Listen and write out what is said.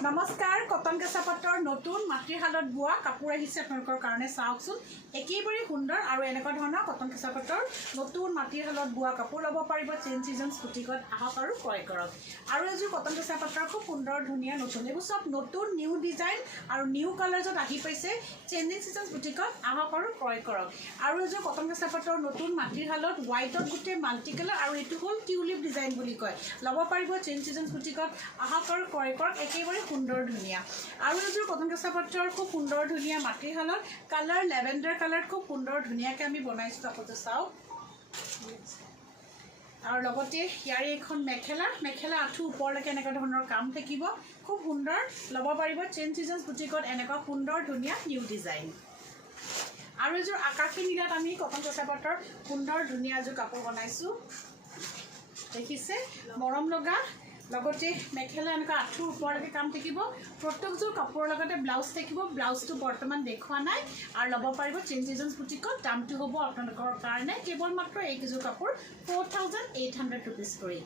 নমস্কাৰ কটন কেঁচাপাতৰ নতুন মাটিৰ শালত বোৱা কাপোৰ আহিছে আপোনালোকৰ কাৰণে চাওকচোন একেবাৰে সুন্দৰ আৰু এনেকুৱা ধৰণৰ কটন কেঁচাপাতৰ নতুন মাটিৰ শালত বোৱা কাপোৰ ল'ব পাৰিব চেঞ্জ চিজনছ বুটিকত আহক আৰু ক্ৰয় কৰক আৰু এযোৰ কটন কেঁচাপাতৰ খুব সুন্দৰ ধুনীয়া নতুন এইবোৰ সব নতুন নিউ ডিজাইন আৰু নিউ কালাৰ্ছত আহি পাইছে চেঞ্জিং চিজনছ বুটিকত আহক আৰু ক্ৰয় কৰক আৰু এযোৰ কটন কেঁচাপাতৰ নতুন মাটিৰ শালত হোৱাইটত গোটেই মাল্টি কালাৰ আৰু এইটো হ'ল টিউলিপ ডিজাইন বুলি কয় ল'ব পাৰিব চেঞ্জ চিজনছ বুটিকত আহক আৰু ক্ৰয় কৰক একেবাৰে সুন্দৰ ধুনীয়া আৰু এযোৰ কটন কেঁচাপাতৰ খুব সুন্দৰ ধুনীয়া মাটিৰ শালত কালাৰ লেভেণ্ডাৰ কালাৰ খুব সুন্দৰ ধুনীয়াকৈ আমি বনাইছোঁ আপোনালোকে চাওক আৰু লগতে ইয়াৰে এখন মেখেলা আঁঠু ওপৰলৈকে এনেকুৱা ধৰণৰ কাম থাকিব খুব সুন্দৰ ল'ব পাৰিব চেঞ্জ চিজনছ বুটিকত এনেকুৱা সুন্দৰ ধুনীয়া নিউ ডিজাইন আৰু এযোৰ আকাশী নীলাত আমি কটন কেঁচাপাতৰ সুন্দৰ ধুনীয়া এযোৰ কাপোৰ বনাইছোঁ দেখিছে মৰম লগা লগতে মেখেলা এনেকুৱা আঁঠুৰ ওপৰলৈকে কাম থাকিব প্ৰত্যেকযোৰ কাপোৰৰ লগতে ব্লাউজ থাকিব ব্লাউজটো বৰ্তমান দেখুওৱা নাই আৰু ল'ব পাৰিব চেঞ্জ চিজনছ বুটিকত দামটো হ'ব আপোনালোকৰ কাৰণে কেৱল মাত্ৰ এইকেইযোৰ কাপোৰ 4800 ৰুপিজ কৰি